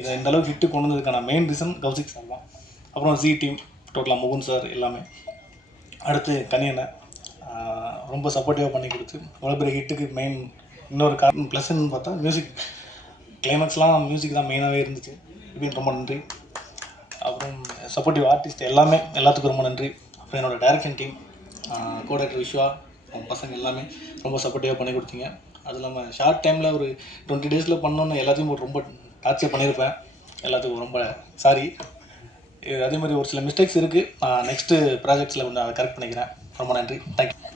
இதை இந்த அளவுக்கு ஹிட்டு கொண்டு வந்ததுக்கான மெயின் ரீசன் கௌசிக் சார் தான். அப்புறம் ஜி டீம் டோட்டலாக முகுந்த் சார் எல்லாமே. அடுத்து கனியனை ரொம்ப சப்போர்ட்டிவாக பண்ணி கொடுத்து அவ்வளோ பெரிய ஹிட்டுக்கு மெயின் இன்னொரு காரணம் ப்ளஸ்ன்னு பார்த்தா மியூசிக் கிளைமேக்ஸ்லாம் மியூசிக் தான் மெயினாகவே இருந்துச்சு. இப்படின்னு ரொம்ப நன்றி. அப்புறம் சப்போர்ட்டிவ் ஆர்டிஸ்ட் எல்லாத்துக்கும் ரொம்ப நன்றி. அப்புறம் என்னோடய டைரக்ஷன் டீம் கோடைரக்டர் விஸ்வா அவங்க பசங்க எல்லாமே ரொம்ப சப்போர்ட்டிவாக பண்ணி கொடுத்தீங்க. அது இல்லாமல் ஷார்ட் டைமில் ஒரு 20 டேஸில் பண்ணோன்னு எல்லாத்தையும் ரொம்ப டார்ச்சர் பண்ணியிருப்பேன். எல்லாத்துக்கும் ரொம்ப சாரி. அதே மாதிரி ஒரு சில மிஸ்டேக்ஸ் இருக்குது. நான் நெக்ஸ்ட்டு ப்ராஜெக்ட்ஸில் கொஞ்சம் அதை கரெக்ட் பண்ணிக்கிறேன். ரொம்ப நன்றி.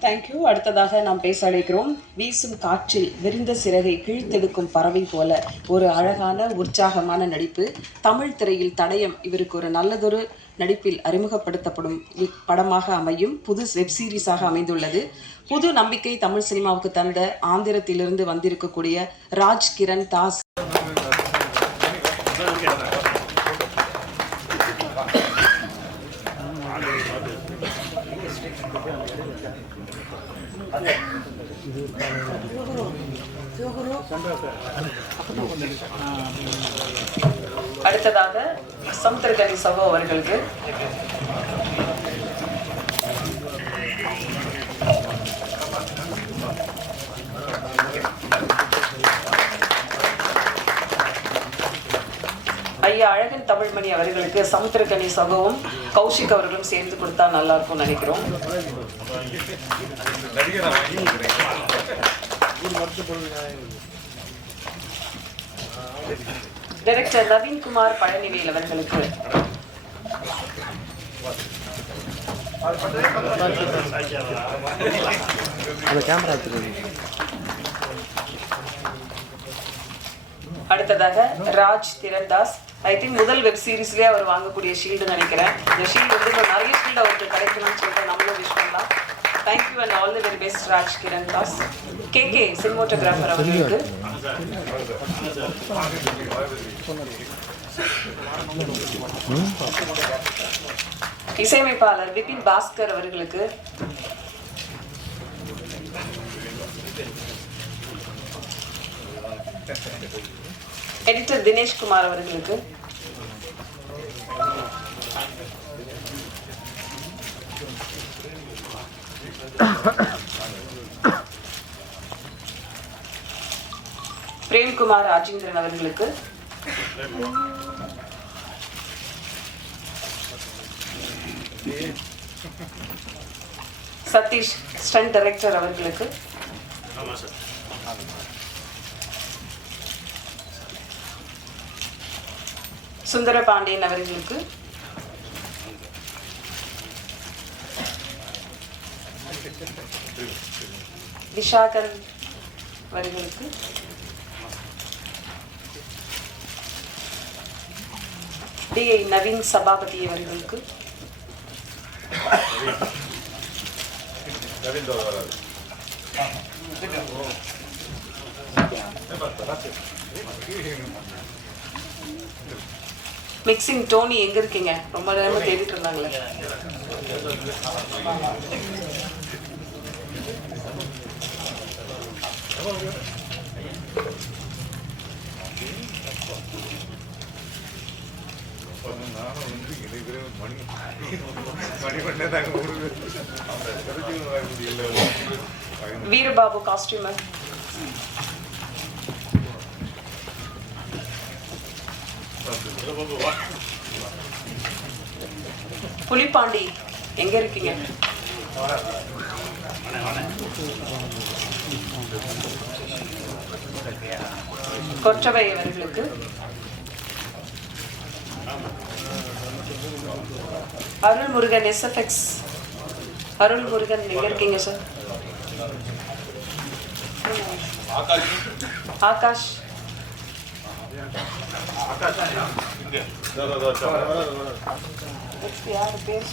தேங்க்யூ. அடுத்ததாக நாம் பேச அழைக்கிறோம். வீசும் காற்றில் விரிந்த சிறகை கிழித்தெடுக்கும் பறவை போல ஒரு அழகான உற்சாகமான நடிப்பு. தமிழ் திரையில் தடயம் இவருக்கு ஒரு நல்லதொரு நடிப்பில் அறிமுகப்படுத்தப்படும் படமாக அமையும் புது வெப் சீரிஸாக அமைந்துள்ளது. புது நம்பிக்கை தமிழ் சினிமாவுக்கு தந்த ஆந்திரத்திலிருந்து வந்திருக்கக்கூடிய ராஜ் கிரண் தாஸ் அடுத்ததாக சமுத்திரகனி சகோ அவர்களுக்கு ஐயா அழகன் தமிழ்மணி அவர்களுக்கு சமுத்திரகனி சகோவும் கௌஷிக் அவர்களும் சேர்ந்து கொடுத்தா நல்லா இருக்கும் நினைக்கிறோம். டைரக்டர் நவீன்குமார் பழனிவேல் அவர்களுக்கு அடுத்ததாக ராஜ் திரன்தாஸ். ஐ திங்க் முதல் வெப் சீரிஸ்லேயே அவர் வாங்கக்கூடிய ஷீல்டு நினைக்கிறேன். இந்த ஷீல்டு வந்து நிறைய ஷீல்டு அவருக்கு கிடைக்கணும்னு சொல்லிட்டு நம்மளும் விஷ் பண்ணலாம். Thank you and all the very best Raj Kiran Das. K cinematographer அவர்களுக்கு இசையமைப்பாளர் விபின் பாஸ்கர் அவர்களுக்கு எடிட்டர் தினேஷ் குமார் அவர்களுக்கு பிரேம்குமார் ராஜேந்திரன் அவர்களுக்கு சதீஷ் ஸ்டண்ட் டைரக்டர் அவர்களுக்கு சுந்தர பாண்டியன் அவர்களுக்கு விஷாகன் அவர்களுக்கு டிஐ நவீன் சபாபதி அவர்களுக்கு மிக்சிங் டோனி எங்க இருக்கீங்க? ரொம்ப நேரமா தேடிட்டு இருந்தாங்களே. வீரபாபு காஸ்டியூமர். புலிப்பாண்டி எங்க இருக்கீங்க? கொற்றவை அவர்களுக்கு அருள்முருகன் எஸ்எஃப்எக்ஸ். அருள்முருகன் எங்க இருக்கீங்க சார்? ஆகாஷ் யாரு பேர்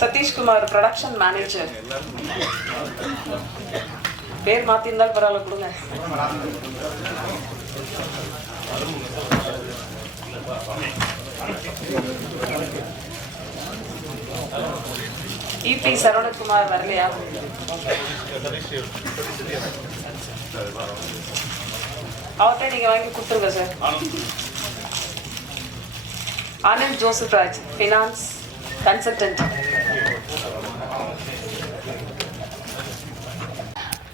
சதீஷ்குமார் ப்ரொடக்ஷன் மேனேஜர். பேர் மாத்திருந்தாலும் பரவாயில்ல கொடுங்க. இபி சரவணகுமார் வரலையா? அவர்கிட்ட நீங்கள் வாங்கி கொடுத்துருங்க sir. Anand Joseph Raj, finance consultant.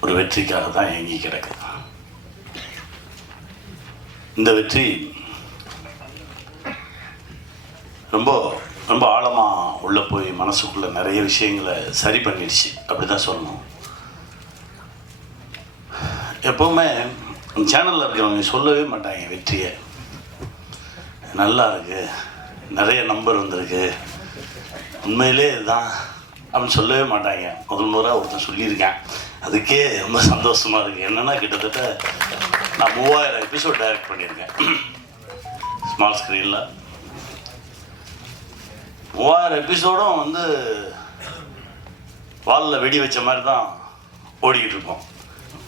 ஒரு வெற்றிக்காக தான் ஏங்கி கிடக்கு. இந்த வெற்றி ரொம்ப ரொம்ப ஆழமாக உள்ளே போய் மனசுக்குள்ளே நிறைய விஷயங்களை சரி பண்ணிடுச்சு, அப்படி தான் சொல்லணும். எப்போவுமே சேனலில் இருக்கிறவங்க சொல்லவே மாட்டாங்க வெற்றியை. நல்லா இருக்கு, நிறைய நம்பர் வந்திருக்கு, உண்மையிலே இதுதான் அப்படின்னு சொல்லவே மாட்டாங்க. முதல் முறையாக ஒருத்தன் சொல்லியிருக்கேன், அதுக்கே ரொம்ப சந்தோஷமாக இருக்குது. என்னென்னா கிட்டத்தட்ட நான் 3000 எபிசோட் டைரக்ட் பண்ணியிருக்கேன் ஸ்மால் ஸ்க்ரீனில். 3000 எபிசோடும் வந்து வாலில் வெடி வச்ச மாதிரி தான் ஓடிக்கிட்டு இருக்கோம்.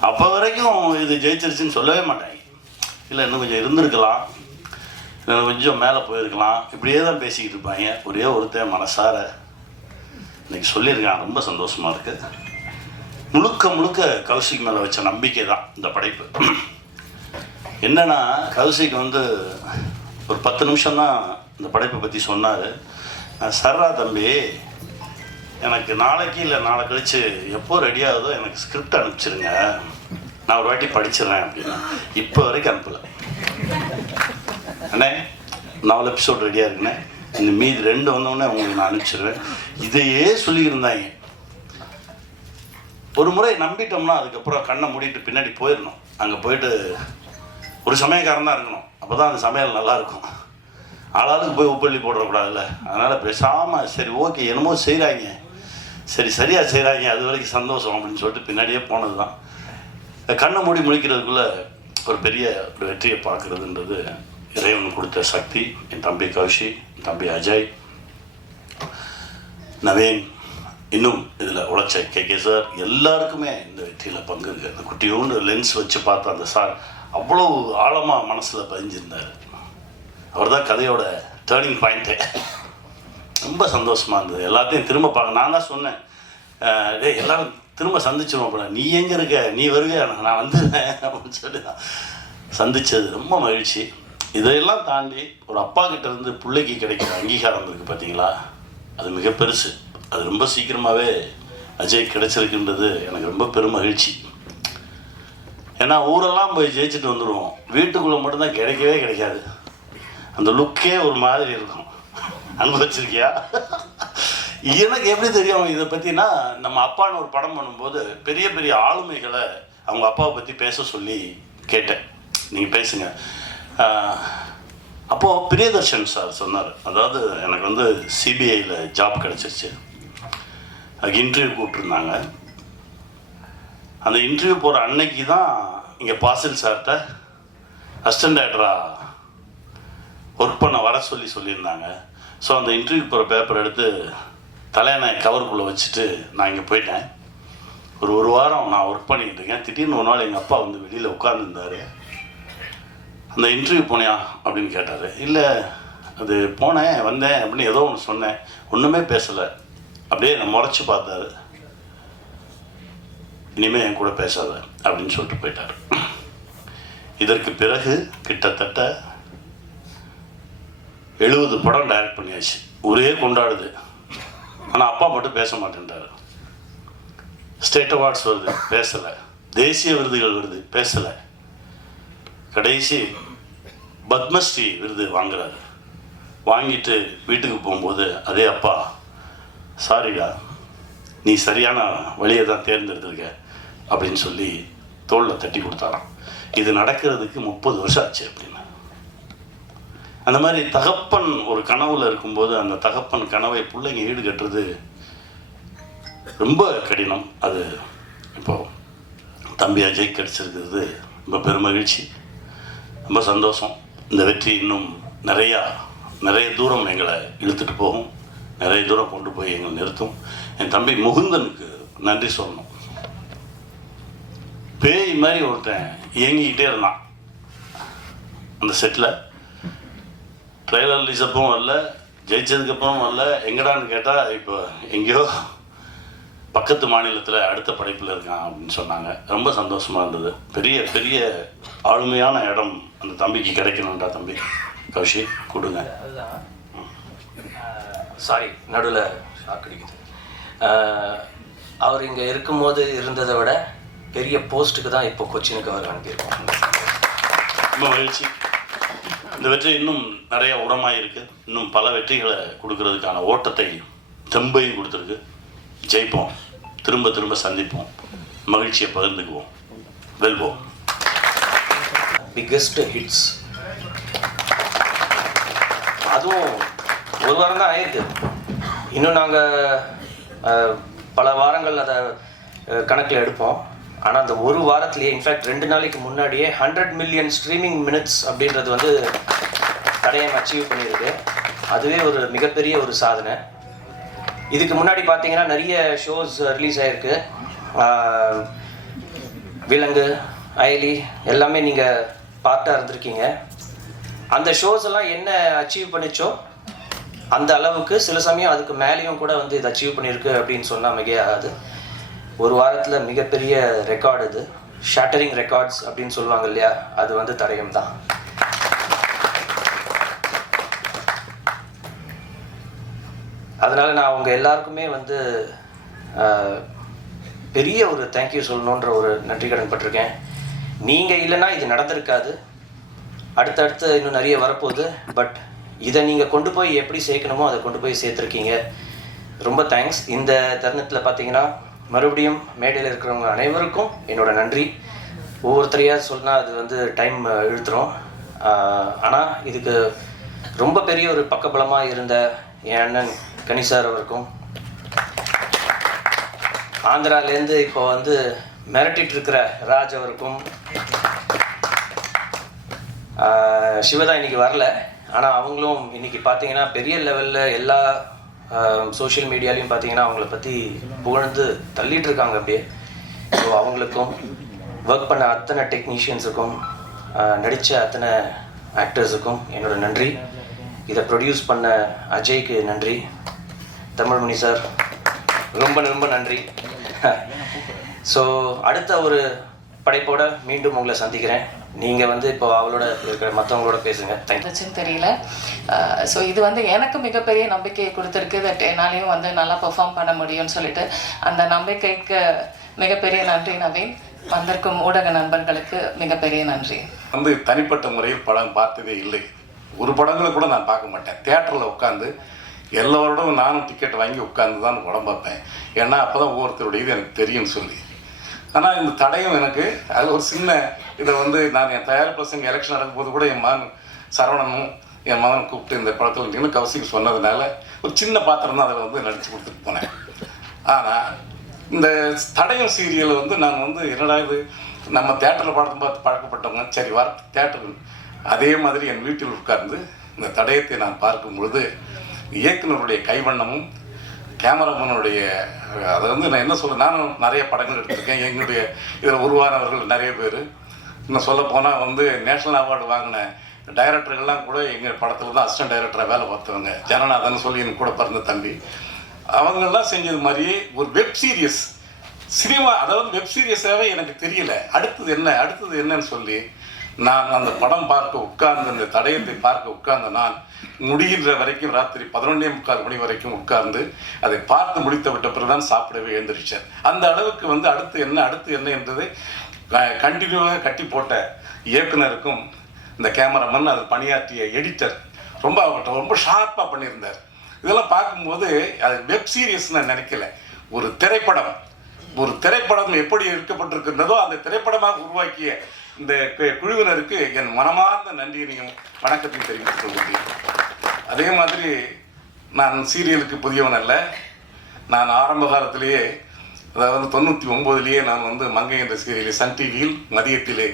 அப்போ வரைக்கும் இது ஜெயிச்சிருச்சுன்னு சொல்லவே மாட்டாங்க. இல்லை இன்னும் கொஞ்சம் இருந்திருக்கலாம், இன்னும் கொஞ்சம் மேலே போயிருக்கலாம், இப்படியே தான் பேசிக்கிட்டு இருப்பாங்க. ஒரே ஒருத்தன் மனசார இன்னைக்கு சொல்லியிருக்கான், ரொம்ப சந்தோஷமாக இருக்குது. முழுக்க முழுக்க கௌசிக் மேலே வச்ச நம்பிக்கை தான் இந்த படைப்பு. என்னென்னா கௌசிக் வந்து ஒரு 10 நிமிஷம் தான் இந்த படைப்பை பற்றி சொன்னார். சர்ரா தம்பி, எனக்கு நாளைக்கு இல்லை நாளை கழிச்சு எப்போ ரெடி ஆகுதோ எனக்கு ஸ்கிரிப்ட் அனுப்பிச்சிருங்க, நான் ஒரு வாட்டி படிச்சிடுறேன் அப்படின்னா. இப்போ வரைக்கும் அனுப்பலை. அண்ணே 4 எபிசோட் ரெடியாக இருக்குண்ணே, இந்த மீதி 2 வந்தோடனே உங்களுக்கு நான் அனுப்பிச்சிடுவேன். இதையே சொல்லியிருந்தாங்க. ஒரு முறை நம்பிட்டோம்னா அதுக்கப்புறம் கண்ணை மூடிட்டு பின்னாடி போயிடணும். அங்கே போயிட்டு ஒரு சமயக்காரன் தான் இருக்கணும், அப்போ தான் அந்த சமையல் நல்லாயிருக்கும். ஆளாளுக்கு போய் உப்பள்ளி போடக்கூடாதுல்ல. அதனால் பேசாமல் சரி ஓகே என்னமோ செய்கிறாங்க, சரி சரியாக செய்கிறாங்க, அது வரைக்கும் சந்தோஷம் அப்படின்னு சொல்லிட்டு பின்னாடியே போனது தான். கண்ணை மூடி முழிக்கிறதுக்குள்ளே ஒரு பெரிய ஒரு வெற்றியை பார்க்குறதுன்றது இறைவன் கொடுத்த சக்தி. என் தம்பி கௌஷி, என் தம்பி அஜய், நவீன், இன்னும் இதில் உழைச்ச கேகே சார், எல்லாருக்குமே இந்த வெற்றியில் பங்கு இருக்குது. அந்த குட்டியோண்டு லென்ஸ் வச்சு பார்த்த அந்த சார் அவ்வளோ ஆழமாக மனசில் பதிஞ்சிருந்தார். அவர் தான் கதையோட டேர்னிங் பாயிண்ட்டே. ரொம்ப சந்தோஷமாக இருந்தது. எல்லாத்தையும் திரும்ப பார்க்க நான் தான் சொன்னேன், டே எல்லோரும் திரும்ப சந்திச்சிருவோம் போல, நீ எங்கே இருக்க, நீ வருவியா, நான் வந்துடுறேன் அப்படின்னு சொல்லி தான் சந்தித்தது ரொம்ப மகிழ்ச்சி. இதையெல்லாம் தாண்டி ஒரு அப்பா கிட்ட இருந்து பிள்ளைக்கு கிடைக்கிற அங்கீகாரம் இருக்குது பார்த்தீங்களா, அது மிக பெருசு. அது ரொம்ப சீக்கிரமாகவே அஜய் கிடைச்சிருக்குன்றது எனக்கு ரொம்ப பெரும் மகிழ்ச்சி. ஏன்னா ஊரெல்லாம் போய் ஜெயிச்சுட்டு வந்துடுவோம், வீட்டுக்குள்ளே மட்டும்தான் கிடைக்கவே கிடைக்காது. அந்த லுக்கே ஒரு மாதிரி இருக்கும். அனுபவிச்சிருக்கியா? எனக்கு எப்படி தெரியும் இதை பற்றினா, நம்ம அப்பான்னு ஒரு படம் பண்ணும்போது பெரிய பெரிய ஆளுமைகளை அவங்க அப்பாவை பற்றி பேச சொல்லி கேட்டேன், நீங்கள் பேசுங்க. அப்போது பிரியதர்ஷன் சார் சொன்னார், அதாவது எனக்கு வந்து சிபிஐயில் ஜாப் கிடச்சிருச்சு, அதுக்கு இன்டர்வியூ கூப்பிட்ருந்தாங்க. அந்த இன்டர்வியூ போகிற அன்னைக்கு தான் இங்கே பாசில் சார்கிட்ட அசிஸ்டன்ட் டைரக்டராக ஒர்க் பண்ண வர சொல்லியிருந்தாங்க. ஸோ அந்த இன்டர்வியூ போகிற பேப்பர் எடுத்து தலையணை கவருக்குள்ளே வச்சுட்டு நான் இங்கே போயிட்டேன். ஒரு வாரம் நான் ஒர்க் பண்ணிக்கிட்டு இருக்கேன். திடீர்னு ஒரு நாள் எங்கள் அப்பா வந்து வெளியில் உட்காந்துருந்தார். அந்த இன்டர்வியூ போனியா அப்படின்னு கேட்டார். இல்லை அது போனேன் வந்தேன் அப்படின்னு ஏதோ ஒன்று சொன்னேன், ஒன்றுமே பேசலை. அப்படியே நான் முறைச்சி பார்த்தாரு. இனிமேல் என் கூட பேசாத அப்படின்னு சொல்லிட்டு போயிட்டார். இதற்கு பிறகு கிட்டத்தட்ட 70 படம் டைரக்ட் பண்ணியாச்சு. ஊரே கொண்டாடுது, ஆனால் அப்பா மட்டும் பேச மாட்டேன்றார். ஸ்டேட் அவார்ட்ஸ் வருது, பேசலை. தேசிய விருதுகள் வருது, பேசலை. கடைசி பத்மஸ்ரீ விருது வாங்குறாரு. வாங்கிட்டு வீட்டுக்கு போகும்போது அதே அப்பா, சாரிடா நீ சரியான வழியை தான் தேர்ந்தெடுத்திருக்க அப்படின்னு சொல்லி தோளில் தட்டி கொடுத்தாராம். இது நடக்கிறதுக்கு 30 வருஷம் ஆச்சு அப்படின்னு. அந்த மாதிரி தகப்பன் ஒரு கனவுல இருக்கும்போது அந்த தகப்பன் கனவை பிள்ளைங்க ஈடுகட்டுறது ரொம்ப கடினம். அது இப்போ தம்பி அஜய் கிடச்சிருக்கிறது ரொம்ப பெருமகிழ்ச்சி, ரொம்ப சந்தோஷம். இந்த வெற்றி இன்னும் நிறைய தூரம் எங்களை இழுத்துட்டு போகும், நிறைய தூரம் கொண்டு போய் எங்களை நிறுத்தும். என் தம்பி முகுந்தனுக்கு நன்றி சொல்லணும். பேய் மாதிரி ஒருத்தன் இயங்கிக்கிட்டே இருந்தான் அந்த செட்டில். ட்ரெய்லர் ரிலீஸப்பும் வரல, ஜெயிச்சதுக்கப்புறம் வரல, எங்கடான்னு கேட்டால் இப்போ எங்கேயோ பக்கத்து மாநிலத்தில் அடுத்த படைப்பில் இருக்கான் அப்படின்னு சொன்னாங்க. ரொம்ப சந்தோஷமாக இருந்தது. பெரிய பெரிய ஆளுமையான இடம் அந்த தம்பிக்கு கிடைக்கணுன்றா. தம்பி கௌஷிக் கொடுங்க. அதுதான் சாரி, நடுவில் ஷாக் அடிக்குது. அவர் இங்கே இருக்கும்போது இருந்ததை விட பெரிய போஸ்ட்டுக்கு தான் இப்போ கொச்சினுக்கு அவர் அனுப்பியிருக்கோம். ரொம்ப மகிழ்ச்சி. இந்த வெற்றி இன்னும் நிறைய உரமாக இருக்குது. இன்னும் பல வெற்றிகளை கொடுக்கறதுக்கான ஓட்டத்தை தெம்பையும் கொடுத்துருக்கு. ஜெயிப்போம், திரும்ப திரும்ப சந்திப்போம், மகிழ்ச்சியை பகிர்ந்துக்குவோம், வெல்வோம். பிக்கெஸ்ட் ஹிட்ஸ் அதுவும் ஒரு வாரம் தான் ஆயிருக்கு. இன்னும் நாங்கள் பல வாரங்கள் அதை கணக்கில் எடுப்போம். ஆனால் அந்த ஒரு வாரத்திலேயே, இன்ஃபேக்ட் 2 நாளைக்கு முன்னாடியே 100 மில்லியன் ஸ்ட்ரீமிங் மினிட்ஸ் அப்படின்றது வந்து தடயம் அச்சீவ் பண்ணியிருக்கு. அதுவே ஒரு மிகப்பெரிய ஒரு சாதனை. இதுக்கு முன்னாடி பார்த்தீங்கன்னா நிறைய ஷோஸ் ரிலீஸ் ஆகிருக்கு. விலங்கு, அயலி எல்லாமே நீங்கள் பார்ட்டாக இருந்திருக்கீங்க. அந்த ஷோஸ் எல்லாம் என்ன அச்சீவ் பண்ணிச்சோ அந்த அளவுக்கு சில சமயம் அதுக்கு மேலேயும் கூட வந்து இது அச்சீவ் பண்ணியிருக்கு அப்படின்னு சொன்னால் மிகையாகாது. ஒரு வாரத்தில் மிகப்பெரிய ரெக்கார்டு இது. ஷேட்டரிங் ரெக்கார்ட்ஸ் அப்படின்னு சொல்லுவாங்க இல்லையா, அது வந்து தடயம் தான். அதனால் நான் அவங்க எல்லாருக்குமே வந்து பெரிய ஒரு தேங்க்யூ சொல்லணுன்ற ஒரு நன்றி கடன் பட்டிருக்கேன். நீங்கள் இல்லைன்னா இது நடந்திருக்காது. அடுத்தடுத்து இன்னும் நிறைய வரப்போகுது. பட் இதை நீங்கள் கொண்டு போய் எப்படி சேர்க்கணுமோ அதை கொண்டு போய் சேர்த்துருக்கீங்க. ரொம்ப தேங்க்ஸ். இந்த தருணத்தில் பார்த்தீங்கன்னா மறுபடியும் மேடையில் இருக்கிறவங்க அனைவருக்கும் என்னோட நன்றி. ஒவ்வொருத்தரையாக சொன்னால் அது வந்து டைம் இழுத்துரும். ஆனால் இதுக்கு ரொம்ப பெரிய ஒரு பக்கபலமாக இருந்த என் அண்ணன் கனி சார் அவருக்கும், ஆந்திராலேருந்து இப்போ வந்து மிரட்டிட்டு இருக்கிற ராஜ் அவருக்கும், சிவதா இன்னைக்கு வரல, ஆனால் அவங்களும் இன்னைக்கு பார்த்தீங்கன்னா பெரிய லெவலில் எல்லா சோஷியல் மீடியாலையும் பார்த்தீங்கன்னா அவங்கள பற்றி புகழ்ந்து தள்ளிட்டு இருக்காங்க அப்படியே. ஸோ அவங்களுக்கும், ஒர்க் பண்ண அத்தனை டெக்னீஷியன்ஸுக்கும், நடித்த அத்தனை ஆக்டர்ஸுக்கும் என்னோட நன்றி. இதை ப்ரொடியூஸ் பண்ண அஜய்க்கு நன்றி. தமிழ்மணி சார் ரொம்ப ரொம்ப நன்றி. ஸோ அடுத்த ஒரு படைப்போட மீண்டும் உங்களை சந்திக்கிறேன். நீங்கள் வந்து இப்போ அவளோட இருக்கிற மற்றவங்களோட பேசுங்க. தேங்க்யூ. தெரியல. ஸோ இது வந்து எனக்கு மிகப்பெரிய நம்பிக்கையை கொடுத்துருக்கு. தட் என்னாலையும் வந்து நல்லா பெர்ஃபார்ம் பண்ண முடியும்னு சொல்லிட்டு அந்த நம்பிக்கைக்கு மிகப்பெரிய நன்றி நவீன். வந்திருக்கும் ஊடக நண்பர்களுக்கு மிகப்பெரிய நன்றி. வந்து தனிப்பட்ட முறையில் படம் பார்த்ததே இல்லை. ஒரு படங்களை கூட நான் பார்க்க மாட்டேன். தியேட்டரில் உட்காந்து எல்லோரோடும் நானும் டிக்கெட் வாங்கி உட்காந்து தான் படம் பார்ப்பேன். ஏன்னா அப்போ தான் ஒவ்வொருத்தருடைய இது எனக்கு தெரியும்னு சொல்லி. ஆனால் இந்த தடயம் எனக்கு அது ஒரு சின்ன இதை வந்து நான் என் தயாரிப்பு பசங்க எலெக்ஷன் நடக்கும்போது கூட என் மகன் சரவணனும் என் மகன் கூப்பிட்டு இந்த படத்தில் நின்று கௌசிக் சொன்னதுனால ஒரு சின்ன பாத்திரம் தான் அதில் வந்து நடித்து கொடுத்துட்டு போனேன். ஆனால் இந்த தடயம் சீரியல் வந்து நான் வந்து என்னடா இது நம்ம தேட்டரில் படத்தை பார்த்து பழக்கப்பட்டவங்க, சரி வர தேட்டரு அதே மாதிரி என் வீட்டில் உட்கார்ந்து இந்த தடயத்தை நான் பார்க்கும் பொழுது இயக்குனருடைய கைவண்ணமும் கேமராமேனுடைய அதை வந்து நான் என்ன சொல்ல, நானும் நிறைய படங்கள் எடுத்திருக்கேன். எங்களுடைய இதில் உருவானவர்கள் நிறைய பேர். இன்னும் சொல்லப்போனால் வந்து நேஷ்னல் அவார்டு வாங்கின டைரக்டர்கள்லாம் கூட எங்கள் படத்தில் தான் அசிஸ்டன்ட் டைரக்டராக வேலை பார்த்தவங்க. ஜனநாதன் சொல்லி என் கூட பிறந்த தம்பி, அவங்கெல்லாம் செஞ்சது மாதிரியே ஒரு வெப் சீரியஸ் சினிமா, அதாவது வெப் சீரியஸாகவே எனக்கு தெரியல அடுத்தது என்னன்னு சொல்லி நான் அந்த படம் பார்க்க உட்கார்ந்து, அந்த தடயத்தை பார்க்க உட்கார்ந்த நான் முடிகின்ற வரைக்கும் ராத்திரி 11:45 மணி வரைக்கும் உட்கார்ந்து அதை பார்த்து முடித்து விட்ட பிறகுதான் சாப்பிடவே எழுந்திரிச்சேன். அந்த அளவுக்கு வந்து அடுத்து என்ன என்றதை கண்டினியூவாக கட்டி போட்ட இயக்குனருக்கும் இந்த கேமராமேன், அது பணியாற்றிய எடிட்டர் ரொம்ப ஷார்ப்பாக பண்ணியிருந்தார். இதெல்லாம் பார்க்கும்போது அது வெப் சீரியஸ் நான் நினைக்கல. ஒரு திரைப்படம் எப்படி இருக்கப்பட்டிருக்கின்றதோ அந்த திரைப்படமாக உருவாக்கிய இந்த குழுவினருக்கு என் மனமார்ந்த நன்றியையும் வணக்கத்தையும் தெரிவித்துக் கொள்கிறேன். அதே மாதிரி நான் சீரியலுக்கு புதியவன் அல்ல. நான் ஆரம்ப காலத்திலேயே, அதாவது 99 நான் வந்து மங்கை என்ற சீரியலில் சன் டிவியில் மதியத்திலே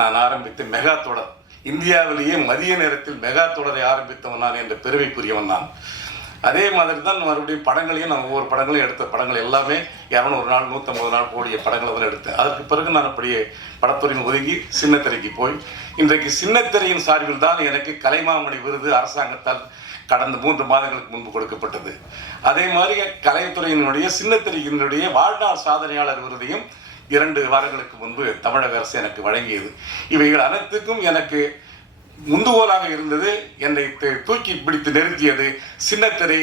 நான் ஆரம்பித்த மெகா தொடர், இந்தியாவிலேயே மதிய நேரத்தில் மெகா தொடரை ஆரம்பித்தவன் நான் என்ற பெருமைக்குரியவன் நான். அதே மாதிரி தான் மறுபடியும் படங்களையும் நான் ஒவ்வொரு படங்களையும் எடுத்த படங்கள் எல்லாமே 200 நாள் 150 நாள் கூடிய படங்களை தான் எடுத்தேன். அதற்கு பிறகு நான் அப்படியே படத்துறையின் ஒதுங்கி சின்னத்திரைக்கு போய் இன்றைக்கு சின்னத்திரையின் சார்பில் தான் எனக்கு கலைமாமணி விருது அரசாங்கத்தால் கடந்த 3 மாதங்களுக்கு முன்பு கொடுக்கப்பட்டது. அதே மாதிரி கலைத்துறையினுடைய சின்னத்திரையினுடைய வாழ்நாள் சாதனையாளர் விருதையும் 2 வாரங்களுக்கு முன்பு தமிழக அரசு எனக்கு வழங்கியது. இவைகள் அனைத்துக்கும் எனக்கு முந்துகோலாக இருந்தது, என்னை தூக்கி பிடித்து நிறுத்தியது சின்னத்திரை.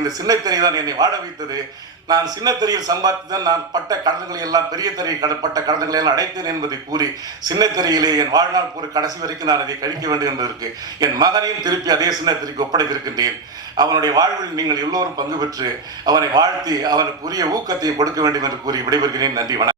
இந்த சின்னத்திரை தான் என்னை வாழ வைத்தது. நான் சின்னத்திரையில் சம்பாதித்துதான் நான் பட்ட கடன்களை எல்லாம் பெரிய திரையில் பட்ட கடன்களை எல்லாம் அடைத்தேன் என்பதை கூறி சின்னத்திரையிலே என் வாழ்நாள் ஒரு கடைசி வரைக்கும் நான் அதை கழிக்க வேண்டும் என்பதற்கு என் மகனையும் திருப்பி அதே சின்னத்திரைக்கு ஒப்படைத்திருக்கின்றேன். அவனுடைய வாழ்வில் நீங்கள் எல்லோரும் பங்கு பெற்று அவனை வாழ்த்தி அவனுக்கு உரிய ஊக்கத்தை கொடுக்க வேண்டும் என்று கூறி விடைபெறுகிறேன். நன்றி, வணக்கம்.